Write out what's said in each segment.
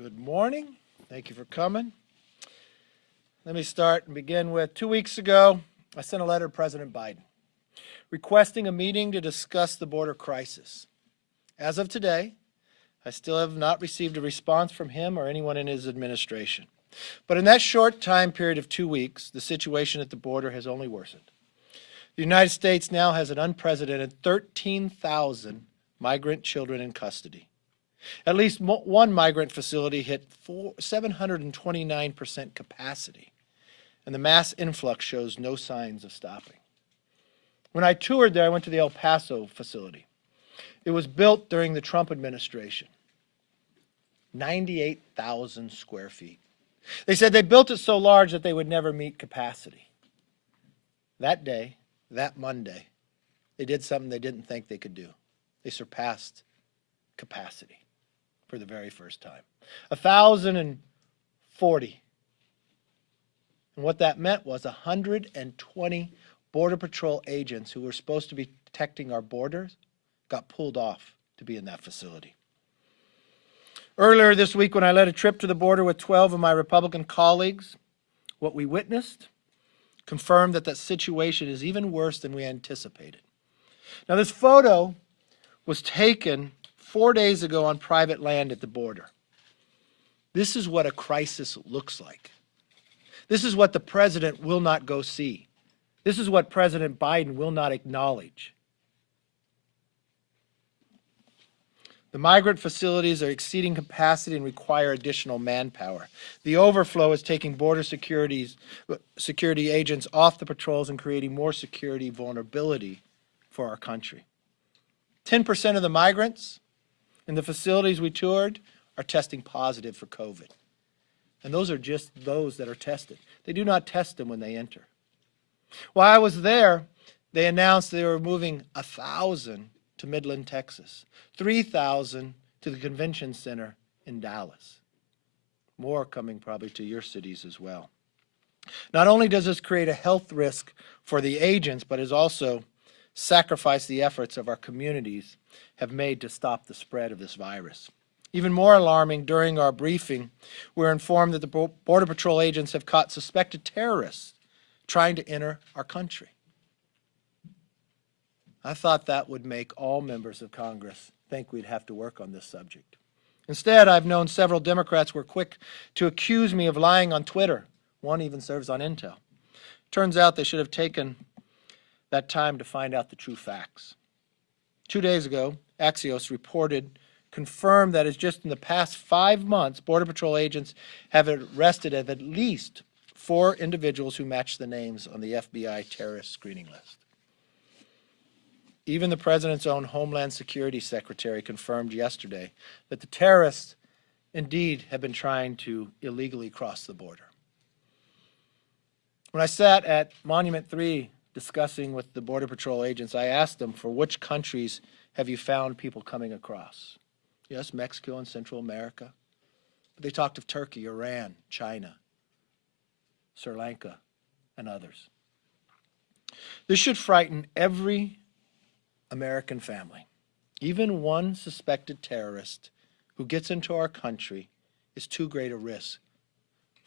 Good morning. Thank you for coming. Let me start and begin with 2 weeks ago, I sent a letter to President Biden requesting a meeting to discuss the border crisis. As of today, I still have not received a response from him or anyone in his administration. But in that short time period of 2 weeks, the situation at the border has only worsened. The United States now has an unprecedented 13,000 migrant children in custody. At least one migrant facility hit 729% capacity, and the mass influx shows no signs of stopping. When I toured there, I went to the El Paso facility. It was built during the Trump administration. 98,000 square feet. They said they built it so large that they would never meet capacity. That day, that Monday, they did something they didn't think they could do. They surpassed capacity for the very first time. 1,040. And what that meant was 120 Border Patrol agents who were supposed to be protecting our borders got pulled off to be in that facility. Earlier this week, when I led a trip to the border with 12 of my Republican colleagues, what we witnessed confirmed that that situation is even worse than we anticipated. Now, this photo was taken 4 days ago on private land at the border. This is what a crisis looks like. This is what the president will not go see. This is what President Biden will not acknowledge. The migrant facilities are exceeding capacity and require additional manpower. The overflow is taking border security agents off the patrols and creating more security vulnerability for our country. 10% of the migrants in the facilities we toured are testing positive for COVID. And those are just those that are tested. They do not test them when they enter. While I was there, they announced they were moving 1,000 to Midland, Texas, 3,000 to the convention center in Dallas. More coming probably to your cities as well. Not only does this create a health risk for the agents, but has also sacrificed the efforts of our communities have made to stop the spread of this virus. Even more alarming, during our briefing, we're informed that the Border Patrol agents have caught suspected terrorists trying to enter our country. I thought that would make all members of Congress think we'd have to work on this subject. Instead, I've known several Democrats were quick to accuse me of lying on Twitter. One even serves on Intel. Turns out they should have taken that time to find out the true facts. 2 days ago, Axios confirmed that it's just in the past 5 months, Border Patrol agents have arrested at least 4 individuals who match the names on the FBI terrorist screening list. Even the President's own Homeland Security Secretary confirmed yesterday that the terrorists indeed have been trying to illegally cross the border. When I sat at Monument 3 discussing with the Border Patrol agents, I asked them, for which countries have you found people coming across? Yes, Mexico and Central America. But they talked of Turkey, Iran, China, Sri Lanka, and others. This should frighten every American family. Even one suspected terrorist who gets into our country is too great a risk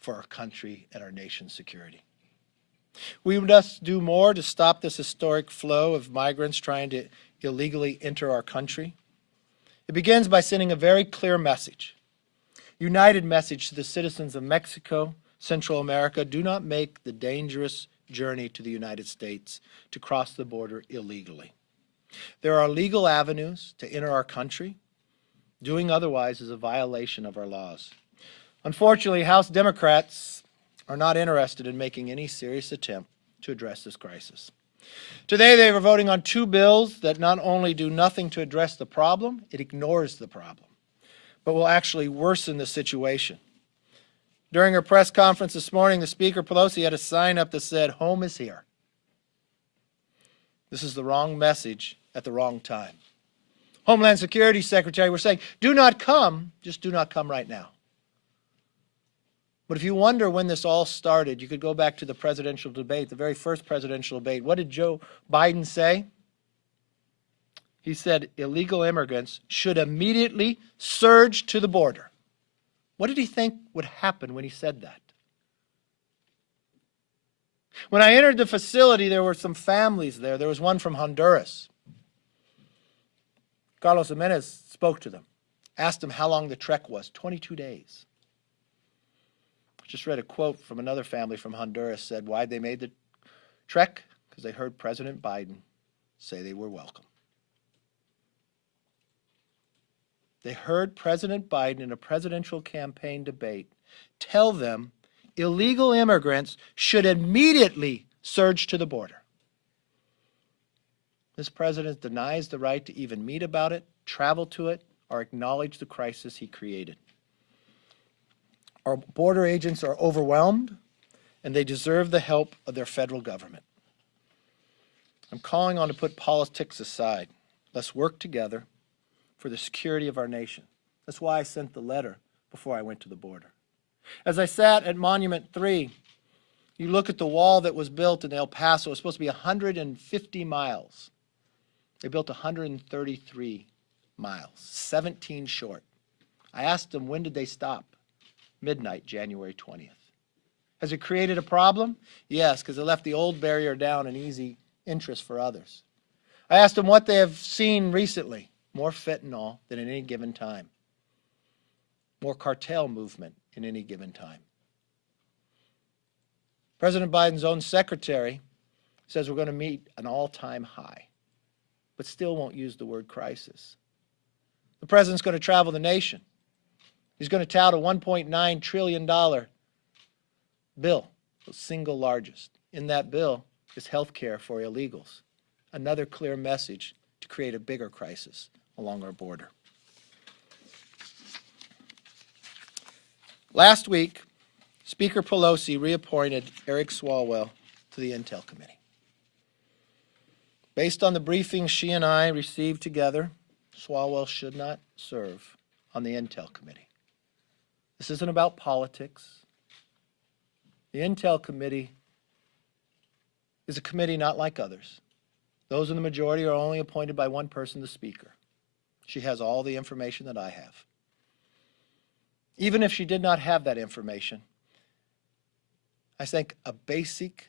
for our country and our nation's security. We must do more to stop this historic flow of migrants trying to illegally enter our country. It begins by sending a very clear message, united message to the citizens of Mexico, Central America: do not make the dangerous journey to the United States to cross the border illegally. There are legal avenues to enter our country. Doing otherwise is a violation of our laws. Unfortunately, House Democrats are not interested in making any serious attempt to address this crisis. Today they are voting on 2 bills that not only do nothing to address the problem, it ignores the problem, but will actually worsen the situation. During her press conference this morning, the Speaker, Pelosi, had a sign up that said, "Home is here." This is the wrong message at the wrong time. Homeland Security Secretary, we're saying, do not come, just do not come right now. But if you wonder when this all started, you could go back to the presidential debate, the very first presidential debate. What did Joe Biden say? He said illegal immigrants should immediately surge to the border. What did he think would happen when he said that? When I entered the facility, there were some families there. There was one from Honduras. Carlos Jimenez spoke to them, asked them how long the trek was, 22 days. Just read a quote from another family from Honduras, said why they made the trek, because they heard President Biden say they were welcome. They heard President Biden in a presidential campaign debate tell them illegal immigrants should immediately surge to the border. This president denies the right to even meet about it, travel to it, or acknowledge the crisis he created. Our border agents are overwhelmed, and they deserve the help of their federal government. I'm calling on to put politics aside. Let's work together for the security of our nation. That's why I sent the letter before I went to the border. As I sat at Monument 3, you look at the wall that was built in El Paso. It was supposed to be 150 miles. They built 133 miles, 17 short. I asked them, when did they stop? Midnight, January 20th. Has it created a problem? Yes, because it left the old barrier down and easy interest for others. I asked them what they have seen recently. More fentanyl than at any given time. More cartel movement in any given time. President Biden's own secretary says we're going to meet an all-time high, but still won't use the word crisis. The president's going to travel the nation. He's going to tout a $1.9 trillion bill, the single largest. In that bill is health care for illegals, another clear message to create a bigger crisis along our border. Last week, Speaker Pelosi reappointed Eric Swalwell to the Intel Committee. Based on the briefings she and I received together, Swalwell should not serve on the Intel Committee. This isn't about politics. The Intel Committee is a committee not like others. Those in the majority are only appointed by one person, the Speaker. She has all the information that I have. Even if she did not have that information, I think a basic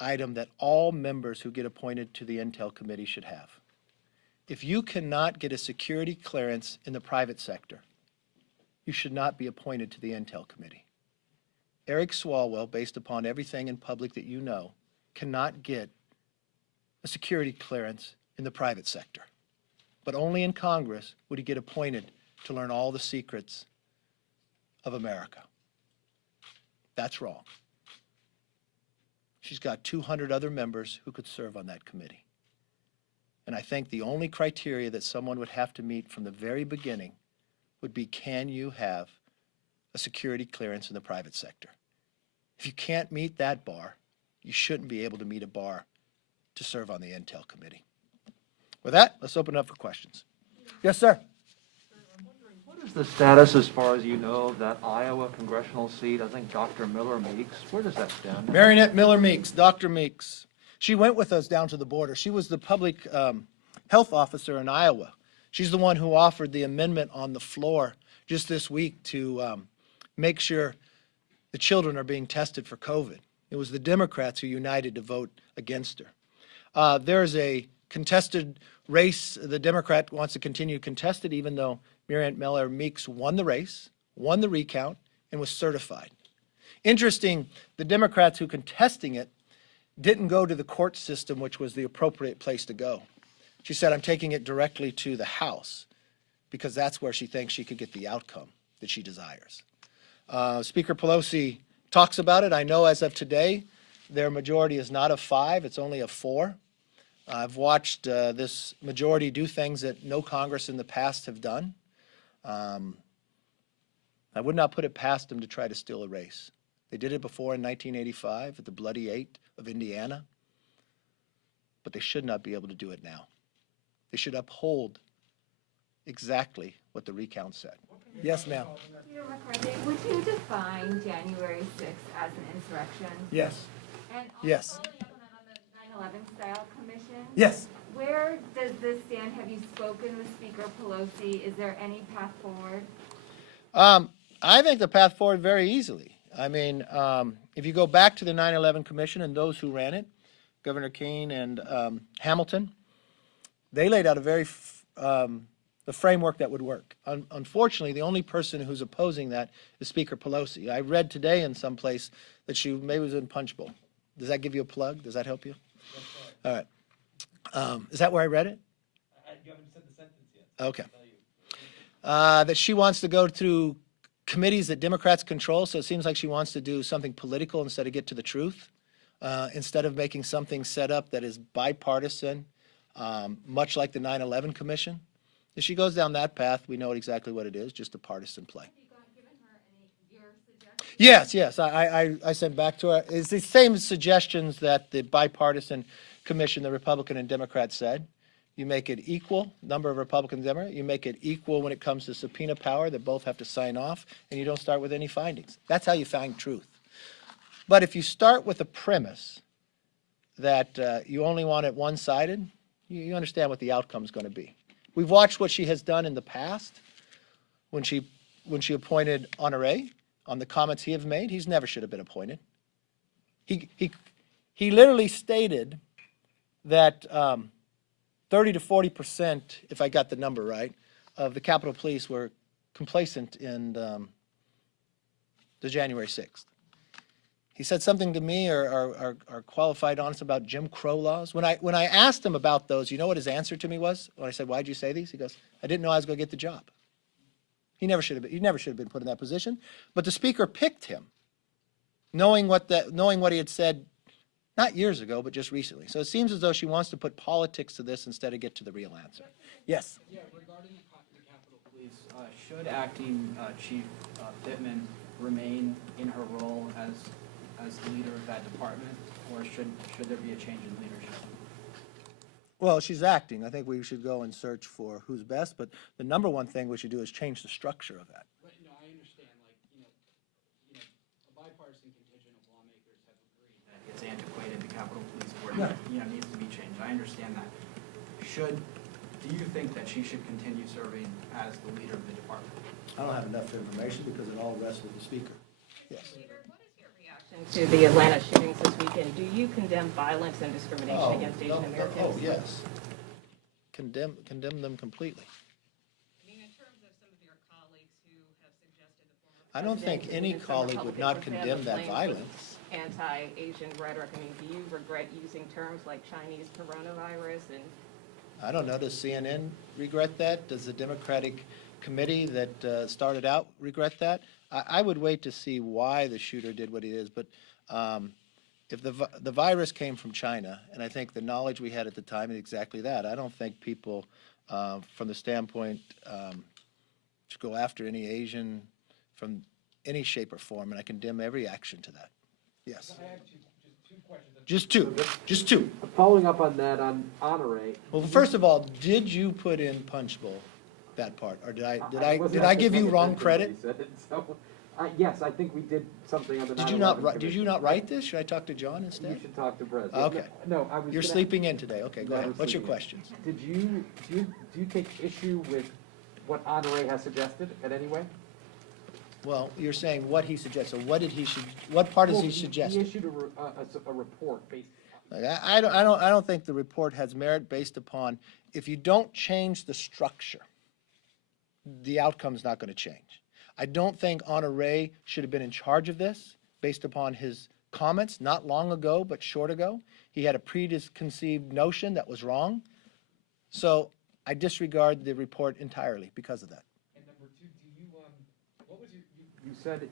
item that all members who get appointed to the Intel Committee should have. If you cannot get a security clearance in the private sector, you should not be appointed to the Intel Committee. Eric Swalwell, based upon everything in public that you know, cannot get a security clearance in the private sector. But only in Congress would he get appointed to learn all the secrets of America. That's wrong. She's got 200 other members who could serve on that committee. And I think the only criteria that someone would have to meet from the very beginning would be, can you have a security clearance in the private sector? If you can't meet that bar, you shouldn't be able to meet a bar to serve on the Intel Committee. With that, let's open it up for questions. Yes, sir. What is the status, as far as you know, of that Iowa congressional seat? I think Dr. Miller Meeks. Where does that stand? Marinette Miller Meeks, Dr. Meeks. She went with us down to the border. She was the public health officer in Iowa. She's the one who offered the amendment on the floor just this week to make sure the children are being tested for COVID. It was the Democrats who united to vote against her. There's a contested race. The Democrat wants to continue to contest it, even though Marinette Miller Meeks won the race, won the recount, and was certified. Interesting, the Democrats who contesting it didn't go to the court system, which was the appropriate place to go. She said, I'm taking it directly to the House because that's where she thinks she could get the outcome that she desires. Speaker Pelosi talks about it. I know as of today, their majority is not of 5, it's only of 4. I've watched this majority do things that no Congress in the past have done. I would not put it past them to try to steal a race. They did it before in 1985 at the Bloody 8 of Indiana, but they should not be able to do it now. They should uphold exactly what the recount said. Yes, ma'am. McCarthy, would you define January 6th as an insurrection? Yes. And Yes. following up on the 9/11 style commission? Yes. Where does this stand? Have you spoken with Speaker Pelosi? Is there any path forward? I think the path forward very easily. I mean, if you go back to the 9/11 Commission and those who ran it, Governor Keane and Hamilton, they laid out a the framework that would work. Unfortunately, the only person who's opposing that is Speaker Pelosi. I read today in some place that she maybe was in Punch Bowl. Does that give you a plug? Does that help you? All right. Is that where I read it? You haven't said the sentence yet. Okay. That she wants to go through committees that Democrats control, so it seems like she wants to do something political instead of get to the truth, instead of making something set up that is bipartisan, much like the 9/11 Commission. If she goes down that path, we know exactly what it is, just a partisan play. Have you given her any of your suggestions? Yes. I sent back to her. It's the same suggestions that the bipartisan commission, the Republican and Democrat said. You make it equal, number of Republicans and Democrats. You make it equal when it comes to subpoena power, that both have to sign off, and you don't start with any findings. That's how you find truth. But if you start with a premise that you only want it one-sided, you understand what the outcome is going to be. We've watched what she has done in the past when she appointed Honore on the comments he have made. He's never should have been appointed. He literally stated that 30 to 40%, if I got the number right, of the Capitol Police were complacent in the January 6th. He said something to me or qualified honest about Jim Crow laws. When I asked him about those, you know what his answer to me was? When I said, "Why'd you say these?" He goes, "I didn't know I was going to get the job." He never should have been put in that position. But the speaker picked him, knowing what he had said not years ago, but just recently. So it seems as though she wants to put politics to this instead of get to the real answer. Yes. Yeah, regarding the Capitol Police, should acting Chief Pittman remain in her role as the leader of that department, or should there be a change in leadership? Well, she's acting. I think we should go and search for who's best, but the number one thing we should do is change the structure of that. But, I understand, a bipartisan contingent of lawmakers have agreed that it's antiquated, the Capitol Police Board, needs to be changed. I understand that. Do you think that she should continue serving as the leader of the department? I don't have enough information because it all rests with the speaker. Yes. Peter, what is your reaction to the Atlanta shootings this weekend? Do you condemn violence and discrimination against Asian Americans? Oh, yes. Condemn them completely. I mean, in terms of some of your colleagues who have suggested the former I don't think president any and some colleague would not Republicans condemn have that inflamed violence. Anti-Asian rhetoric. I mean, do you regret using terms like Chinese coronavirus and I don't know, does CNN regret that? Does the Democratic committee that started out regret that? I would wait to see why the shooter did what he did, but if the virus came from China, and I think the knowledge we had at the time is exactly that, I don't think people, from the standpoint, should go after any Asian from any shape or form, and I condemn every action to that. Yes. I have just two questions. Just two. Following up on that, on Honore. Well, first of all, did you put in Punch Bowl that part, or did I wasn't give actually you wrong paying credit? attention when he said it, so, yes, I think we did something on the 9/11 Did you not commission. write this? Should I talk to John You instead? should talk to Brett. Okay. No, I was. You're gonna- sleeping in today. Okay, go No, ahead. I'm What's your sleeping in. questions? Do you take issue with what Honore has suggested in any way? Well, you're saying what he suggested. What part does he He suggest? issued a report based. Like, I don't think the report has merit based upon, if you don't change the structure, the outcome's not going to change. I don't think Honore should have been in charge of this based upon his comments, not long ago, but short ago. He had a preconceived notion that was wrong. So I disregard the report entirely because of that. And number two, what was You said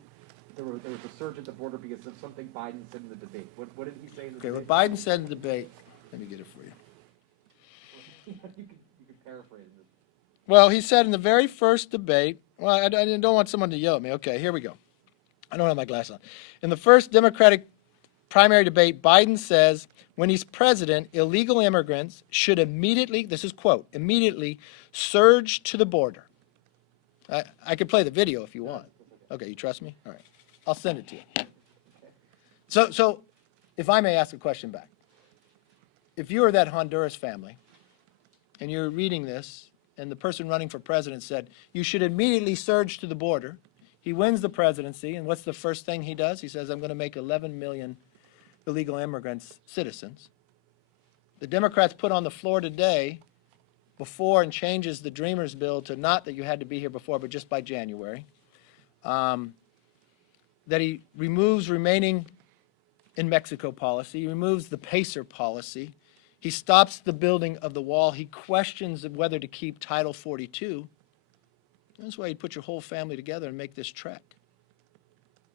there was a surge at the border because of something Biden said in the debate. What did he say in the Okay, debate? what Biden said in the debate, let me get it for you. You could paraphrase it. Well, he said in the very first debate, well, I don't want someone to yell at me. Okay, here we go. I don't have my glasses on. In the first Democratic primary debate, Biden says when he's president, illegal immigrants should immediately, this is quote, immediately surge to the border. I could play the video if you want. Okay, you trust me? All right. I'll send it to you. So if I may ask a question back. If you are that Honduras family and you're reading this and the person running for president said, you should immediately surge to the border, He wins the presidency, and what's the first thing he does? He says, I'm going to make 11 million illegal immigrants citizens. The Democrats put on the floor today before and changes the Dreamers bill to not that you had to be here before, but just by January, that he removes remaining in Mexico policy. He removes the PACER policy. He stops the building of the wall. He questions whether to keep Title 42. That's why you'd put your whole family together and make this trek,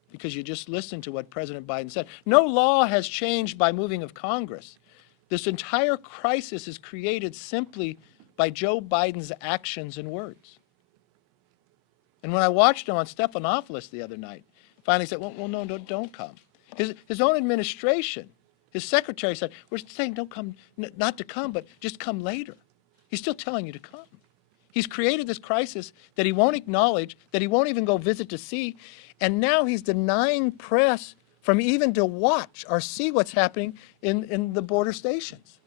because you just listened to what President Biden said. No law has changed by moving of Congress. This entire crisis is created simply by Joe Biden's actions and words. And when I watched him on Stephanopoulos the other night, finally said, well no, don't come. His own administration, his secretary said, we're saying don't come, not to come, but just come later. He's still telling you to come. He's created this crisis that he won't acknowledge, that he won't even go visit to see, and now he's denying press from even to watch or see what's happening in the border stations.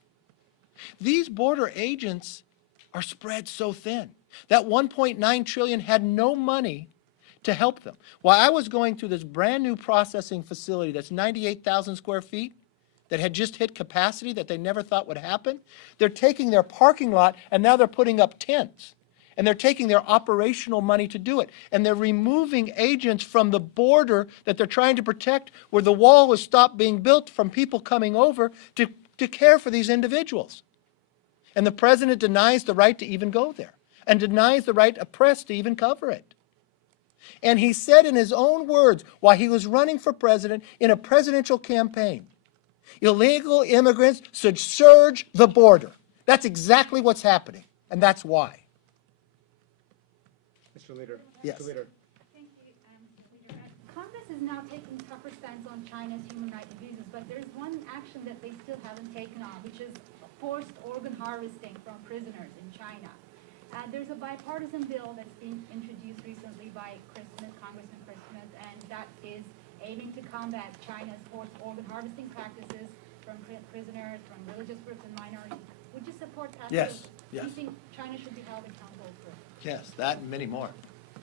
These border agents are spread so thin. That $1.9 trillion had no money to help them. While I was going through this brand new processing facility that's 98,000 square feet, that had just hit capacity that they never thought would happen, they're taking their parking lot and now they're putting up tents. And they're taking their operational money to do it. And they're removing agents from the border that they're trying to protect, where the wall has stopped being built from people coming over to care for these individuals. And the president denies the right to even go there, and denies the right of press to even cover it. And he said in his own words, while he was running for president in a presidential campaign, illegal immigrants should surge the border. That's exactly what's happening, and that's why. Mr. Leader. Yes. Mr. Leader. Thank you, Mr. Leader. Congress is now taking tougher stance on China's human rights abuses, but there's one action that they still haven't taken on, which is forced organ harvesting from prisoners in China. There's a bipartisan bill that's been introduced recently by Congressman Chris Smith, and that is aiming to combat China's forced organ harvesting practices from prisoners, from religious groups and minorities. Would you support that? Yes, Do you yes. think China should be held accountable for it? Yes, that and many more.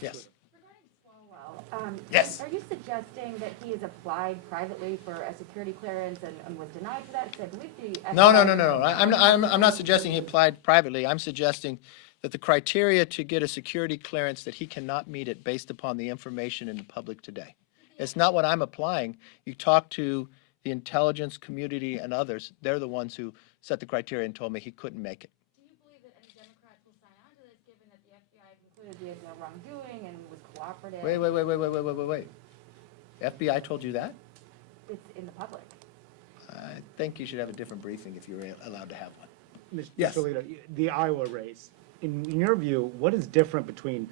Yes. Regarding Swalwell, Yes. are you suggesting that he has applied privately for a security clearance and was denied for that? Because I believe the No. I'm not suggesting he applied privately. I'm suggesting that the criteria to get a security clearance, that he cannot meet it based upon the information in the public today. It's not what I'm applying. You talk to the intelligence community and others, they're the ones who set the criteria and told me he couldn't make it. Do you believe that any Democrats will sign on to this, given that the FBI concluded he had no wrongdoing and was cooperative? Wait. FBI told you that? It's in the public. I think you should have a different briefing if you're allowed to have one. Mr. Yes. Leader, the Iowa race. In your view, what is different between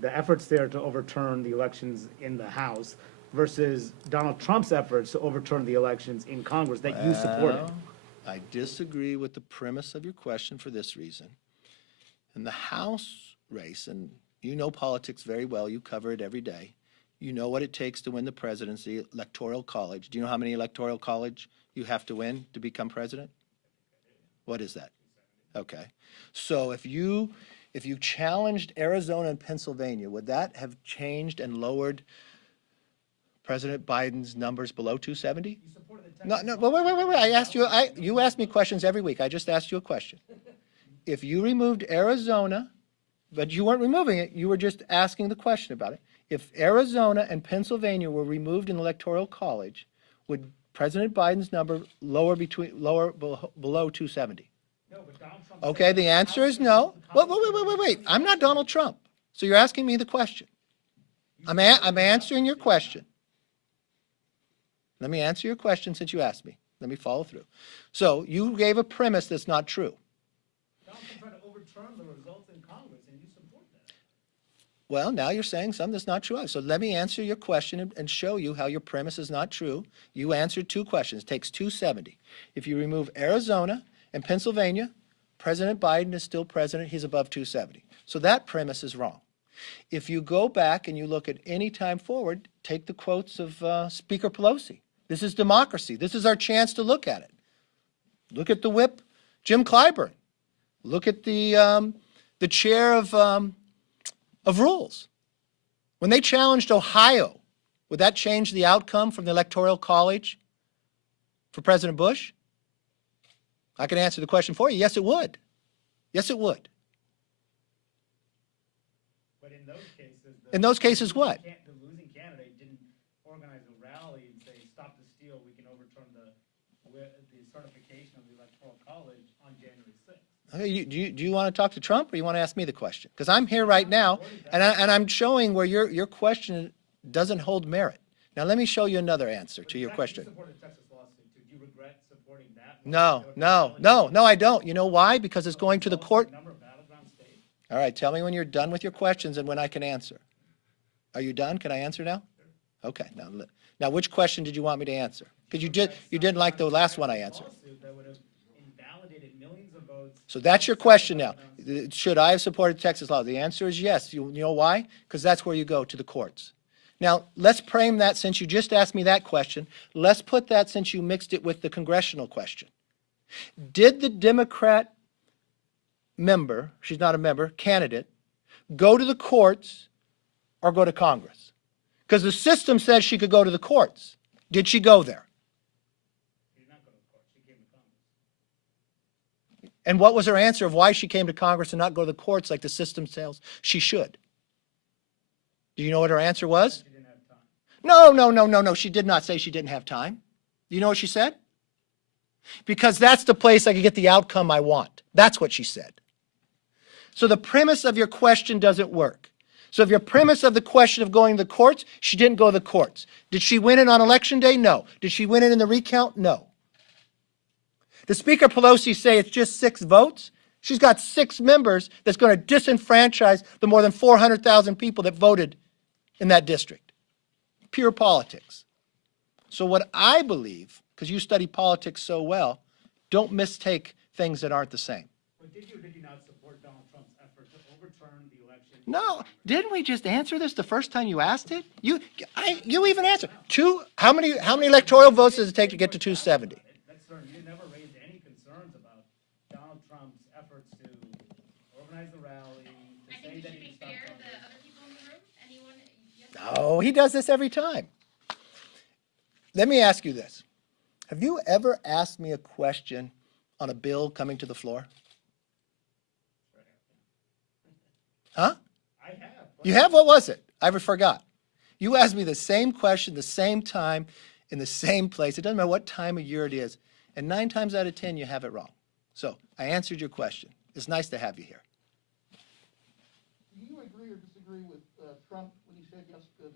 the efforts there to overturn the elections in the House versus Donald Trump's efforts to overturn the elections in Congress that you supported? Well, I disagree with the premise of your question for this reason. In the House race, and you know politics very well, you cover it every day. You know what it takes to win the presidency, electoral college. Do you know how many electoral college you have to win to become president? What is that? Okay. So if you challenged Arizona and Pennsylvania, would that have changed and lowered President Biden's numbers below 270? You supported the No, wait. I asked you, you ask me questions every week. I just asked you a question. If you removed Arizona, but you weren't removing it, you were just asking the question about it. If Arizona and Pennsylvania were removed in electoral college, would President Biden's number lower below 270? No, but Donald Trump. Okay, the answer is no. Wait. I'm not Donald Trump. So you're asking me the question. I'm answering your question. Let me answer your question since you asked me. Let me follow through. So you gave a premise that's not true. Donald Trump tried to overturn the results in Congress, and you support that. Well, now you're saying something that's not true. So let me answer your question and show you how your premise is not true. You answered two questions. It takes 270. If you remove Arizona and Pennsylvania, President Biden is still president. He's above 270. So that premise is wrong. If you go back and you look at any time forward, take the quotes of Speaker Pelosi. This is democracy. This is our chance to look at it. Look at the whip, Jim Clyburn. Look at the chair of rules. When they challenged Ohio, would that change the outcome from the Electoral College for President Bush? I can answer the question for you. Yes, it would. Yes, it would. But in those cases. In those cases, what? The losing candidate didn't organize a rally and say, stop the steal, we can overturn the certification of the Electoral College on January 6th. Okay, do you want to talk to Trump, or you want to ask me the question? Because I'm here right now, and I'm showing where your question doesn't hold merit. Now, let me show you another answer to your question. You supported the Texas lawsuit. Did you regret supporting that? No, I don't. You know why? Because it's going to the court. Number of battleground states? All right, tell me when you're done with your questions and when I can answer. Are you done? Can I answer now? Okay, now which question did you want me to answer? Because you didn't like the last one I answered. Lawsuit that would have invalidated millions of votes. So that's your question now. Should I have supported Texas law? The answer is yes. You know why? Because that's where you go, to the courts. Now, let's frame that, since you just asked me that question, let's put that, since you mixed it with the congressional question. Did the Democrat member, she's not a member, candidate, go to the courts or go to Congress? Because the system says she could go to the courts. Did she go there? She did not go to the court. She came to Congress. And what was her answer of why she came to Congress and not go to the courts like the system says she should? Do you know what her answer was? She didn't have time. No. She did not say she didn't have time. Do you know what she said? Because that's the place I can get the outcome I want. That's what she said. So the premise of your question doesn't work. So if your premise of the question of going to the courts, she didn't go to the courts. Did she win it on Election Day? No. Did she win it in the recount? No. Does Speaker Pelosi say it's just 6 votes? She's got 6 members that's going to disenfranchise the more than 400,000 people that voted in that district. Pure politics. So what I believe, because you study politics so well, don't mistake things that aren't the same. But did you or did you not support Donald Trump's effort to overturn the election? No, didn't we just answer this the first time you asked it? You even answered. How many electoral votes does it take to get to 270? You never raised any concerns about Donald Trump's efforts to organize the rally, to say that he stopped Congress. No, he does this every time. Let me ask you this. Have you ever asked me a question on a bill coming to the floor? Huh? I have. You have? What was it? I forgot. You asked me the same question, the same time, in the same place. It doesn't matter what time of year it is. And 9 times out of 10, you have it wrong. So I answered your question. It's nice to have you here. Do you agree or disagree with Trump when he said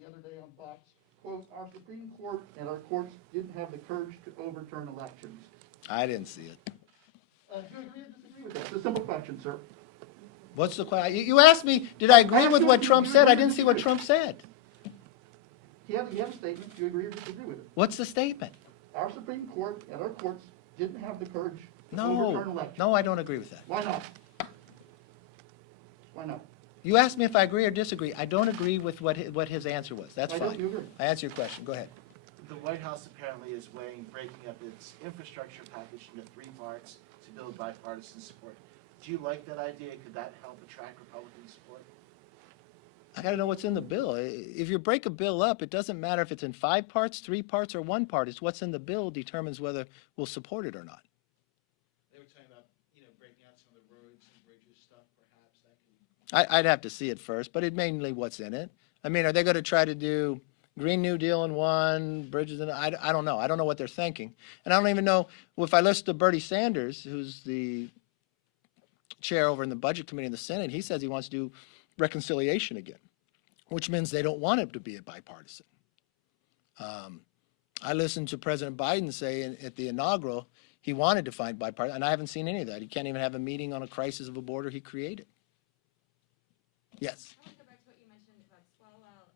the other day on Fox, quote, "Our Supreme Court and our courts didn't have the courage to overturn elections"? I didn't see it. Do you agree or disagree with that? It's a simple question, sir. What's the question? You asked me, did I agree with what Trump said? I didn't see what Trump said. He had a statement. Do you agree or disagree with it? What's the statement? Our Supreme Court and our courts didn't have the courage to overturn elections. No, I don't agree with that. Why not? Why not? You asked me if I agree or disagree. I don't agree with what his answer was. That's Why fine. don't you agree? I answer your question. Go ahead. The White House apparently is weighing breaking up its infrastructure package into 3 parts to build bipartisan support. Do you like that idea? Could that help attract Republican support? I got to know what's in the bill. If you break a bill up, it doesn't matter if it's in 5 parts, 3 parts, or 1 part. It's what's in the bill determines whether we'll support it or not. They were talking about, breaking out some of the roads and bridges stuff, perhaps that could. I'd have to see it first, but it mainly what's in it. I mean, are they going to try to do Green New Deal in 1, bridges in? I don't know. I don't know what they're thinking, and I don't even know if I listen to Bernie Sanders, who's the chair over in the Budget Committee in the Senate. He says he wants to do reconciliation again, which means they don't want it to be a bipartisan. I listened to President Biden say at the inaugural he wanted to find bipartisan, and I haven't seen any of that. He can't even have a meeting on a crisis of a border he created. Yes. I want to go back to what you mentioned about Swalwell.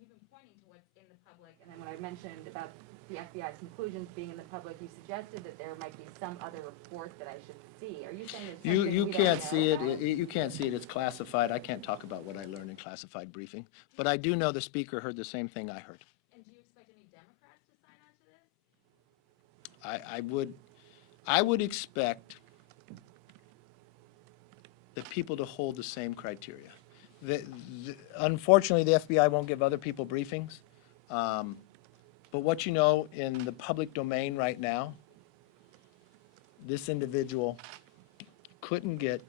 You've been pointing to what's in the public, and then when I mentioned about the FBI's conclusions being in the public, you suggested that there might be some other report that I should see. Are you saying there's something You we can't don't see know it. about? You can't see it. It's classified. I can't talk about what I learned in classified briefing, but I do know the speaker heard the same thing I heard. And do you expect any Democrats to sign on to this? I would expect the people to hold the same criteria. Unfortunately, the FBI won't give other people briefings. But what you know in the public domain right now, this individual couldn't get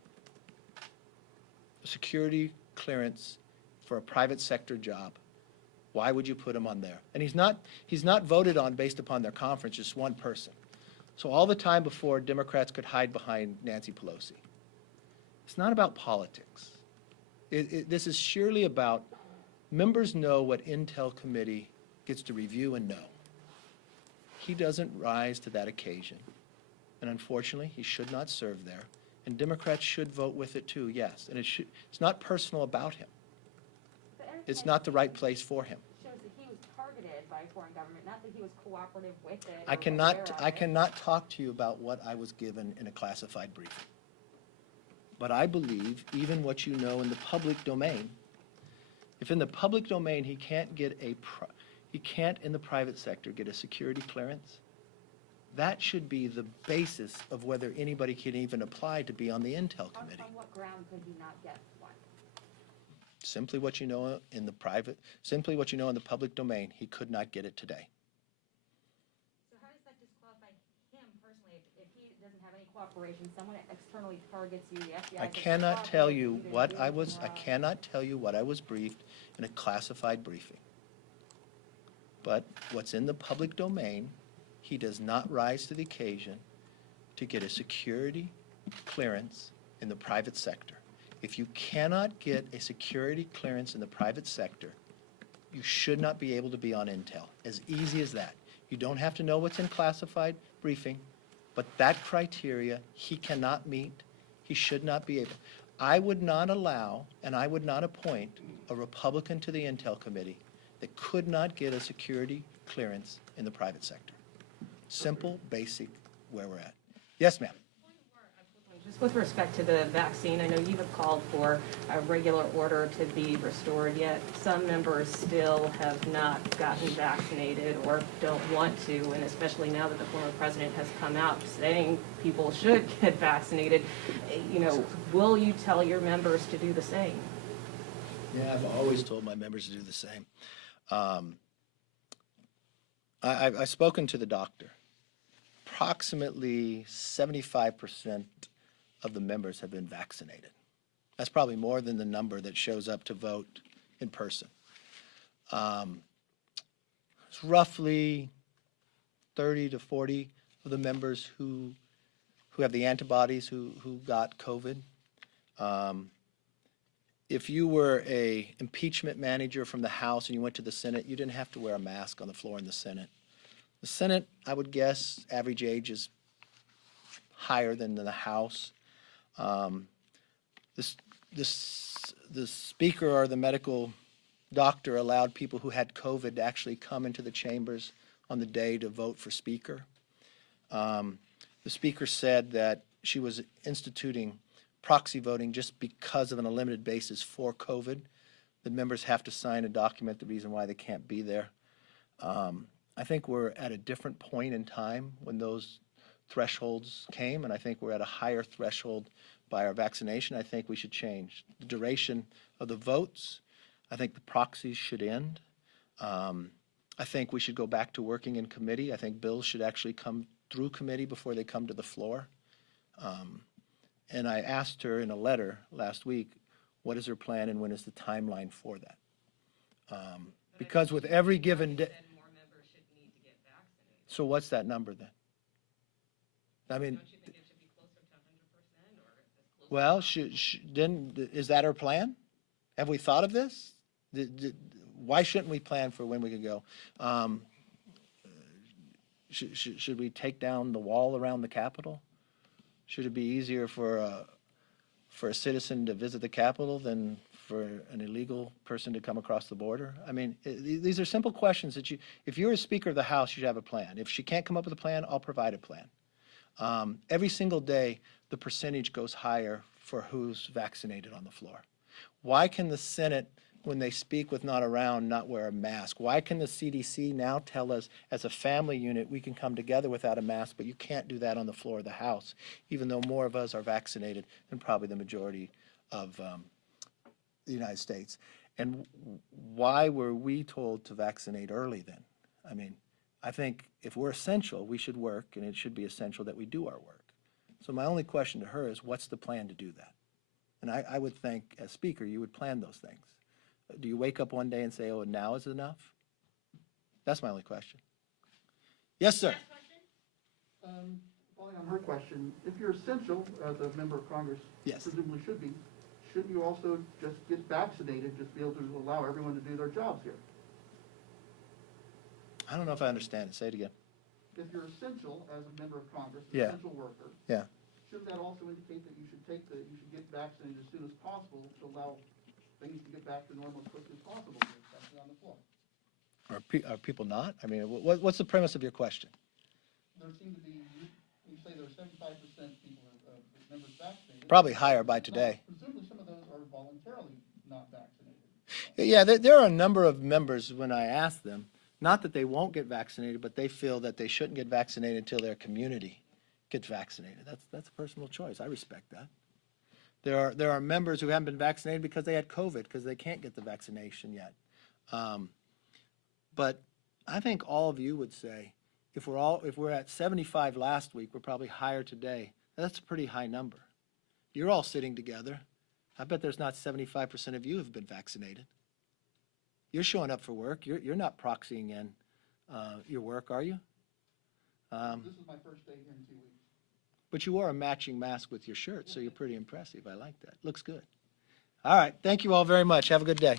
security clearance for a private sector job. Why would you put him on there? And he's not voted on based upon their conference, just one person. So all the time before, Democrats could hide behind Nancy Pelosi. It's not about politics. This is surely about members know what Intel Committee gets to review and know. He doesn't rise to that occasion. And unfortunately, he should not serve there. And Democrats should vote with it too, yes. And it's not personal about him. But everything It's not the right place for him. shows that he was targeted by a foreign government, not that he was cooperative with it. I or aware of it. cannot talk to you about what I was given in a classified briefing. But I believe even what you know in the public domain, if in the public domain he can't in the private sector get a security clearance, that should be the basis of whether anybody can even apply to be on the Intel Committee. On what ground could he not get one? Simply what you know in the public domain, he could not get it today. So how does that disqualify him personally? If he doesn't have any cooperation, someone externally targets you, the FBI. I says, cannot "Oh, tell you you didn't what do I anything was, I wrong." cannot tell you what I was briefed in a classified briefing. But what's in the public domain, he does not rise to the occasion to get a security clearance in the private sector. If you cannot get a security clearance in the private sector, you should not be able to be on Intel. As easy as that. You don't have to know what's in classified briefing, but that criteria he cannot meet. He should not be able. I would not allow, and I would not appoint a Republican to the Intel Committee that could not get a security clearance in the private sector. Simple, basic, where we're at. Yes, ma'am. Just with respect to the vaccine, I know you have called for a regular order to be restored, yet some members still have not gotten vaccinated or don't want to, and especially now that the former president has come out saying people should get vaccinated, will you tell your members to do the same? Yeah, I've always told my members to do the same. I've spoken to the doctor. Approximately 75% of the members have been vaccinated. That's probably more than the number that shows up to vote in person. It's roughly 30 to 40 of the members who have the antibodies who got COVID. If you were a impeachment manager from the House and you went to the Senate, you didn't have to wear a mask on the floor in the Senate. The Senate, I would guess, average age is higher than the House. The speaker or the medical doctor allowed people who had COVID to actually come into the chambers on the day to vote for speaker. The speaker said that she was instituting proxy voting just because of an unlimited basis for COVID. The members have to sign a document, the reason why they can't be there. I think we're at a different point in time when those thresholds came, and I think we're at a higher threshold by our vaccination. I think we should change the duration of the votes. I think the proxies should end. I think we should go back to working in committee. I think bills should actually come through committee before they come to the floor. And I asked her in a letter last week, what is her plan and when is the timeline for that? Because with every given day. So what's that number then? I mean, well, is that our plan? Have we thought of this? Why shouldn't we plan for when we could go? Should we take down the wall around the Capitol? Should it be easier for a citizen to visit the Capitol than for an illegal person to come across the border? I mean, these are simple questions that if you're a Speaker of the House, you should have a plan. If she can't come up with a plan, I'll provide a plan. Every single day, the percentage goes higher for who's vaccinated on the floor. Why can the Senate, when they speak with not around, not wear a mask? Why can the CDC now tell us as a family unit we can come together without a mask, but you can't do that on the floor of the House, even though more of us are vaccinated than probably the majority of the United States. And why were we told to vaccinate early then? I mean, I think if we're essential, we should work, and it should be essential that we do our work. So my only question to her is, what's the plan to do that? And I would think, as Speaker, you would plan those things. Do you wake up one day and say, oh, now is enough? That's my only question. Yes, sir. Following on her question, if you're essential as a member of Congress, Yes. presumably should be, shouldn't you also just get vaccinated, just be able to allow everyone to do their jobs here? I don't know if I understand it. Say it again. If you're essential as a member of Congress, an Yeah. essential worker, Yeah. shouldn't that also indicate that you should get vaccinated as soon as possible to allow things to get back to normal as quickly as possible, especially on the floor? Are people not? I mean, what's the premise of your question? There seem to be, you say there are 75% people, members vaccinated. Probably higher by today. Presumably some of those are voluntarily not vaccinated. Yeah, there are a number of members, when I ask them, not that they won't get vaccinated, but they feel that they shouldn't get vaccinated until their community gets vaccinated. That's a personal choice. I respect that. There are members who haven't been vaccinated because they had COVID, because they can't get the vaccination yet. But I think all of you would say, if we're at 75 last week, we're probably higher today. That's a pretty high number. You're all sitting together. I bet there's not 75% of you have been vaccinated. You're showing up for work. You're not proxying in your work, are you? This is my first day here in 2 weeks. But you wore a matching mask with your shirt, so you're pretty impressive. I like that. Looks good. All right. Thank you all very much. Have a good day.